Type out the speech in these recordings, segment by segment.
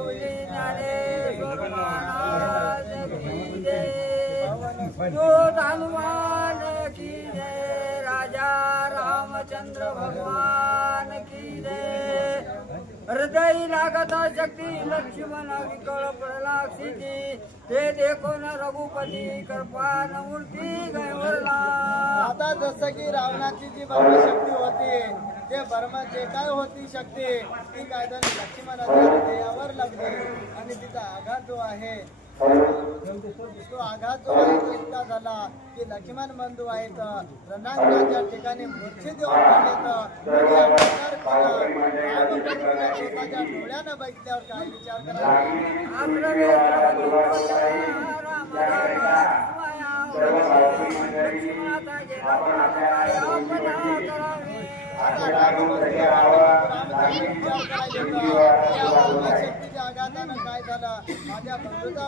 माऊली ज्ञानेश्वर महाराज की जय, जोत हनुमान की जय, राजा रामचंद्र भगवान की जय। हृदय लागत शक्ती लक्ष्मण विकळ प्रलाक्षिती, ते देखून रघुपती कृपान मूर्ती गैवरला। आता जसं की रावणाची जी ब्रह्मशक्ती होती, ते ब्रह्म जे काय होती शक्ती ती काय झाली लक्ष्मणाच्या हृदयावर लागली आणि तिचा आघात जो आहे तो आघात जो आहे तो इतका झाला की लक्ष्मण बंधू आहेत रणांगणाच्या ठिकाणी मूर्छित देऊन पडले। स्वतःच्या डोळ्यानं बघितल्यावर काय विचार शक्तीच्या आघातानं काय झालं, माझ्या बंधूचा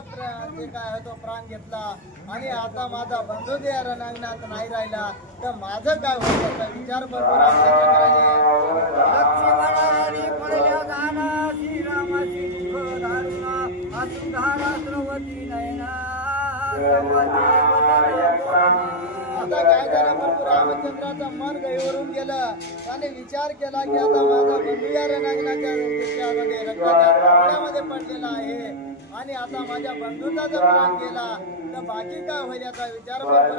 जे काय तो प्राण घेतला आणि आता माझा बंधू जे रणांगणात नाही राहिला तर माझं काय होतं विचार बरोबर लक्ष्मणाने पडल्या गाना श्रीरामाची धारा द्रौपदी नयना। आता काय झालं प्रभू रामचंद्राचं मन गहिवरून गेलं, त्याने विचार केला की आता माझा बंधू या रणांगणाच्या रक्ताच्या पडलेला आहे आणि आता माझ्या बंधूचा जर प्राण गेला तर बाकी काय होईल याचा विचार प्रभू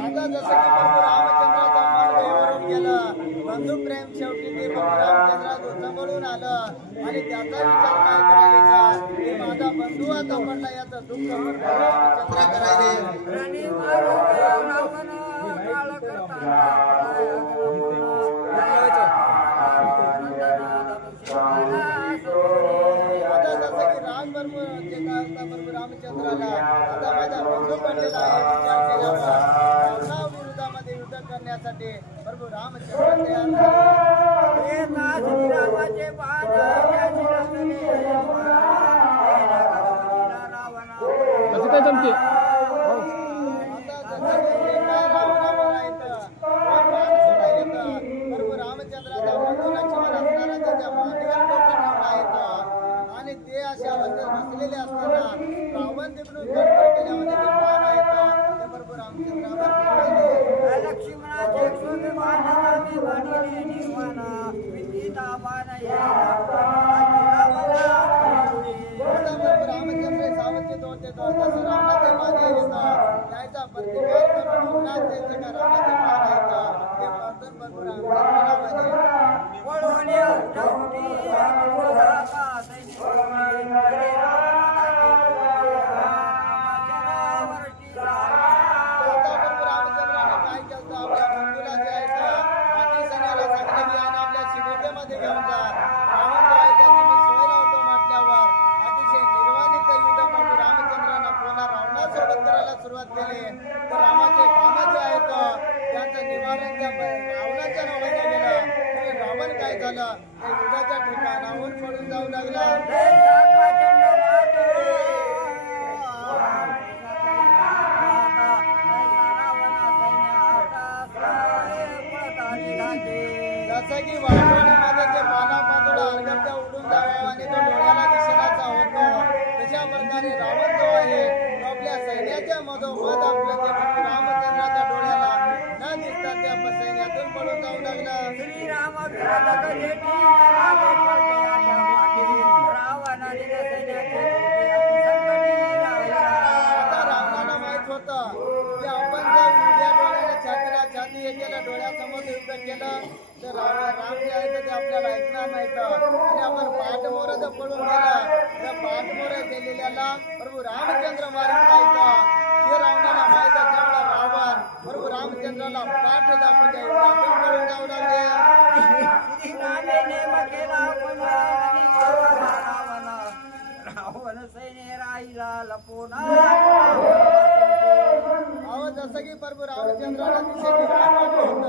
आता जसं की प्रभू रामचंद्राचं मन गहिवरून गेलं, बंधू प्रेम शेवटी ते प्रभू रामचंद्राचं जमळून आलं आणि त्याचा विचार काय करायचा की माझा बंधू आता पडला याचं दुःख रामचंद्र करायचे। आता जसं की राम बरोबर जे काय होता प्रभू रामचंद्राला आता माझा बंधू पडलेला आहे विचार केल्यावर रावणा विरोधामध्ये युद्ध करण्यासाठी प्रभू रामचंद्र तयार झाले। आणि ते अशा बसलेले असताना रावण तिकडून केल्यामध्ये ते प्राण आहेत ते प्रभू रामचंद्रावर लक्ष्मणाचे रामचंद्र सावधीत होते तसं रावणाचे मान येतात त्याचा प्रतिकार करून रावणाचे मान आहेत ते वर्तन प्रभू रामचंद्राला सुरुवात केली तर रामाचे बाण जे आहेत त्यांचं निवारण रावणाच्या नावाने गेलं तरी रावण काय झालं ते युद्धाच्या ठिकाणाहून पडून जाऊ लागला। जसं की वाटवणीमध्ये जे पानापाचोळा अर्घ्याच्या उडून जावा आणि तो डोळ्याला दिसेनाचा होतो तशा प्रकारे रावण जो आहे आपल्या सैन्याच्या मधोमध आपलं जे रामचंद्राच्या डोळ्याला न दिसता त्या सैन्यातून पळून जाऊ लागला। आता रावणाला माहित होतं की आपण जर उद्या डोळ्याला छातीला छाती हे केलं डोळ्यासमोर युद्ध केलं तर राम जे आहे ते आपल्याला ऐकणार नाहीत आणि आपण पाठमोर जर पळून गेला तर पाठमोर गेलेल्याला प्रभू रामचंद्र मारित नाहीत हे रावणाला माहित असल्यामुळे रावण प्रभू रामचंद्राला पाठ दाखवून द्यायला पळून जाऊ लागले। जसं की प्रभू रामचंद्राला दिशे होतं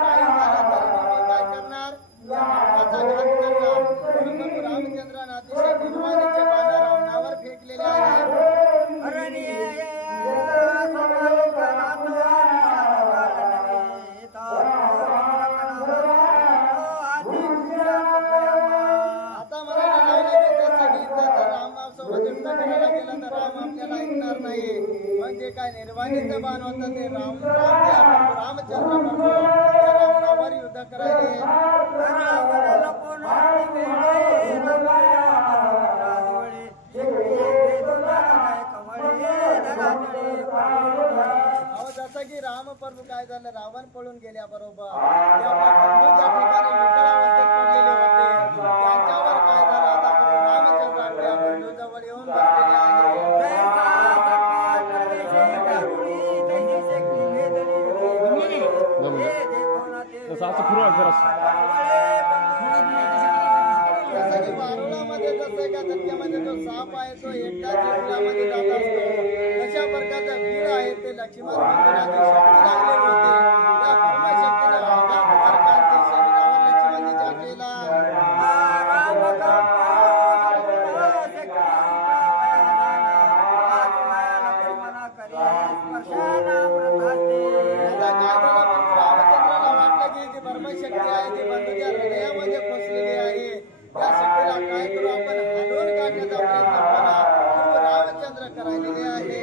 काही झालं तरी काय करणार या रावणाचा घात करणार म्हणून प्रभू रामचंद्राने अतिशय निर्वाणीचे बाण रावणावर फेकलेले आहेत। नाही. म्हणजे काय निर्वाणीचं बाण होतं ते रामचंद्र प्रभू त्या रावणावर युद्ध करायले. जसं की राम प्रभू काय झालं, रावण पळून गेल्याबरोबर बंधू ज्या ठिकाणी विकरावस्थेत पडलेले होते त्यांच्यावर काय झालं, आता प्रभू रामचंद्र आपल्या बंधू जवळ येऊन बसलेले आहे. जसं की वारुळामध्ये जसं का धक्क्यामध्ये जो साप आहे तो एकदा जीवनामध्ये जात असतो, तशा प्रकारचा बीळ आहे ते लक्ष्मण बंधूला जी शक्ती लागली होती त्या परमशक्तीने आघात प्रकारचे शरीरावर लक्ष्मणजीच्या केला. रामचंद्राला वाटलं की जी परमशक्ती आहे ती बंधूच्या हृदयामध्ये पोचलेली आहे, त्या शक्तीला काय करू आपण हलवून काढण्याचा प्रयत्न करा. रामचंद्र करायलेले आहे.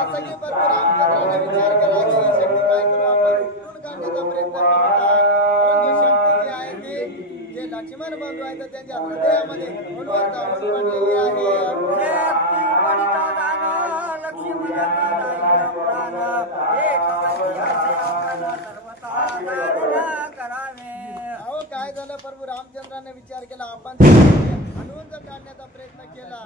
जसं की प्रभू रामचंद्राने विचार केला की ही शक्ती काय करू आपण उठून काढण्याचा प्रयत्न करू का, परंतु शक्ती जी आहे ती जे लक्ष्मण बंधू आहेत त्यांच्या हृदयामध्ये खोलवर जाऊन पडलेली आहे. अहो काय झालं, प्रभू रामचंद्राने विचार केला आपण हलवून जर काढण्याचा प्रयत्न केला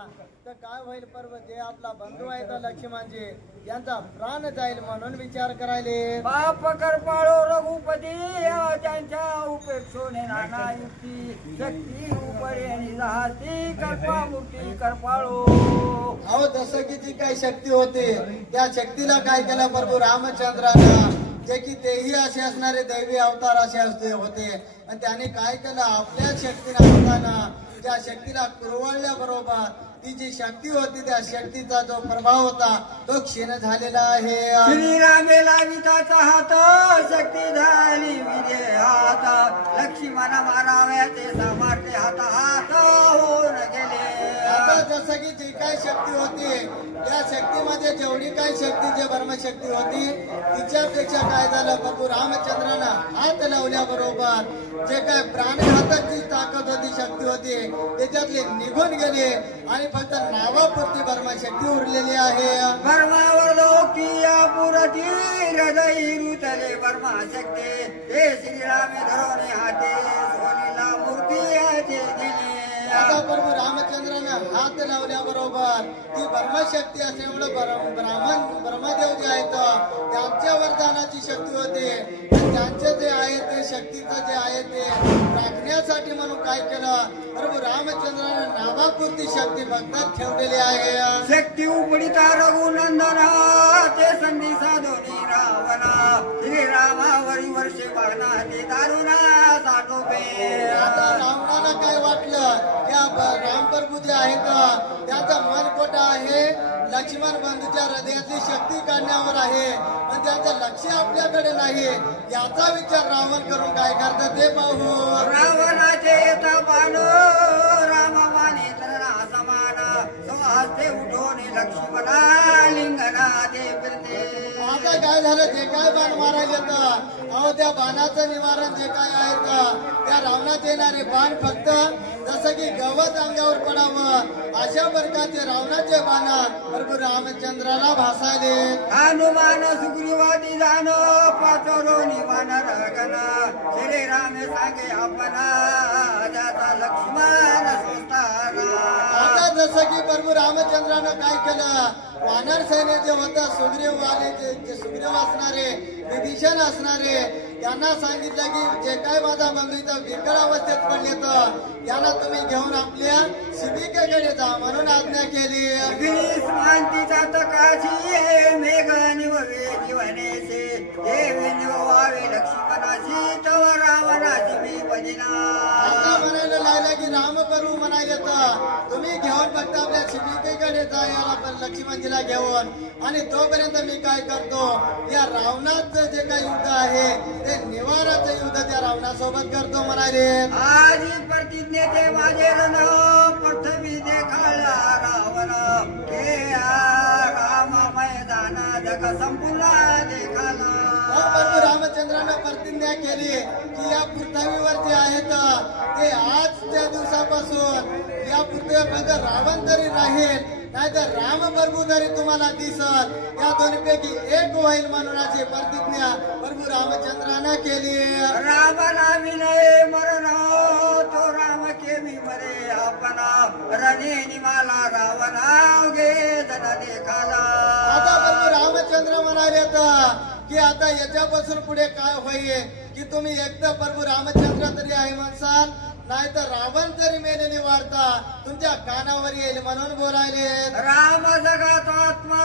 तर काय होईल, प्रभू जे आपला बंधू आहे तर लक्ष्मणजी यांचा प्राण जाईल म्हणून विचार करायले. बाप करपाळो रघुपती त्यांच्या उपेक्षोने नाना युक्ती शक्ती उपरे निजाती करपा मूर्ती करपाळो. अहो जसं की जी काही शक्ती होते त्या शक्तीला काय केलं प्रभू रामचंद्रानं, जे की तेही असे असणारे दैवी अवतार असे होते, आणि त्याने काय केलं आपल्या शक्तीने असताना त्या शक्तीला कुरवळल्या बरोबर ती जी शक्ती होती त्या शक्तीचा जो प्रभाव होता तो क्षीण झालेला आहे. श्रीरामे लाविताचा हात शक्ती झाली विजय हात लक्ष्मण माराव्या ते सामर्थ्य हात होऊन गेले. आता जसं की जी काही शक्ती होती त्या शक्तीमध्ये जेवढी काही शक्ती जे ब्रह्मशक्ती होती तिच्यापेक्षा काय झालं, प्रभू रामचंद्रानं हात लावल्याबरोबर जे काय प्राणघातक जी ताकद होती शक्ती होती त्याच्यातले निघून गेले आणि फक्त नावापुरती ब्रह्मशक्ती उरलेली आहे. ब्रह्मावर लोकिया पुरती हृदय रुतले ब्रह्मशक्ती हे श्रीरामे धरोने हाते सोनीला मूर्ती दिली. आता प्रभू रामचंद्रानं हात लावल्याबरोबर ती ब्रह्मशक्ती असल्यामुळे ब्रह्मदेव जे आहेत त्यांच्या वरदानाची शक्ती होते, त्यांचे जे आहे ते शक्तीचं जे आहे ते राखण्यासाठी म्हणून काय केलं, प्रभू रामचंद्रानं नावापुरती शक्ती भक्तात ठेवलेली आहे. शक्ती उपडिता रघुनंदना ते संधी साधोनी रावणा श्रीरामावरी वर्षे बाणा ते दारुणा साठोबे. आता रावणाला काय वाटलं, त्या रामप्रभू जे आहेत त्याचं मन खोटं आहे, लक्ष्मण बंधूच्या हृदयातली शक्ती काढण्यावर आहे पण त्याचं लक्ष आपल्याकडे नाही, याचा विचार रावण करून काय करतात ते पाहू. रावणाचे येता बाण रामवाने तरणा समान हस्ते उठून लक्ष्मणा लिंगना ते फिरते. आता काय झालं, जे काय बाण मारायला येतं अहो त्या बाणाचं निवारण जे काय आहे त्या रावणात येणारे बाण फक्त जसं की गवत अंगावर पडावं अशा प्रकारचे रावणाचे बाण प्रभू रामचंद्राला भासायले. हनुमान सुग्रीवादी जाण पाचरोनी वानर गण श्रीरामे सांगे आपणा त्याचा लक्ष्मण स्वस्ताना. आता जसं की प्रभू रामचंद्रानं काय केलं, वानर सैन्य जे होतं सुग्रीववाले जे सुग्रीव असणारे विभीषण असणारे त्यांना सांगितलं की जे काय माझा बंधू इथं विकळ अवस्थेत पडले तर यांना तुम्ही घेऊन आपल्या शिबिकेकडे जा म्हणून आज्ञा केली. शांतीचा तकाशी मेघ निववे जीवनेचे देवी निवावे लक्ष्मणाशी तव रावणाची मी भजना. आता म्हणायला लागला की राम करू म्हणायला तर तुम्ही तुम्ही घेऊन फक्त आपल्या शिबिकेकडे जा याला पण लक्ष्मणजीला घेऊन आणि तोपर्यंत मी काय करतो या रावणाचं जे काही युद्ध आहे ते निवाराचं युद्ध त्या रावणासोबत करतो म्हणाले आधी प्रतिज्ञेचे माझे रण प्रथमी देखाळला रावण हे राम मैदाना जग संपूर्ण देखाला प्रभू रामचंद्रानं प्रतिज्ञा केली की या पृथ्वीवर जे आहेत ते आजच्या दिवसापासून या पृथ्वीमध्ये रावण तरी राहील नाहीतर राम प्रभू तरी तुम्हाला दिसत या दोन्हीपैकी एक होईल म्हणून अशी प्रतिज्ञा प्रभू रामचंद्रानं केली राम नामी नये मरण तो राम केवी मरे आपण रणे निमाला रावण अवघे जन देखाला आता प्रभू रामचंद्र म्हणाले की आता याच्यापासून पुढे काय होईल की तुम्ही एकदा प्रभू रामचंद्र तरी आहे म्हणसाल नाहीतर रावण तरी मेलेली वार्ता तुमच्या कानावर येईल म्हणून बोलायले राम जगात आत्मा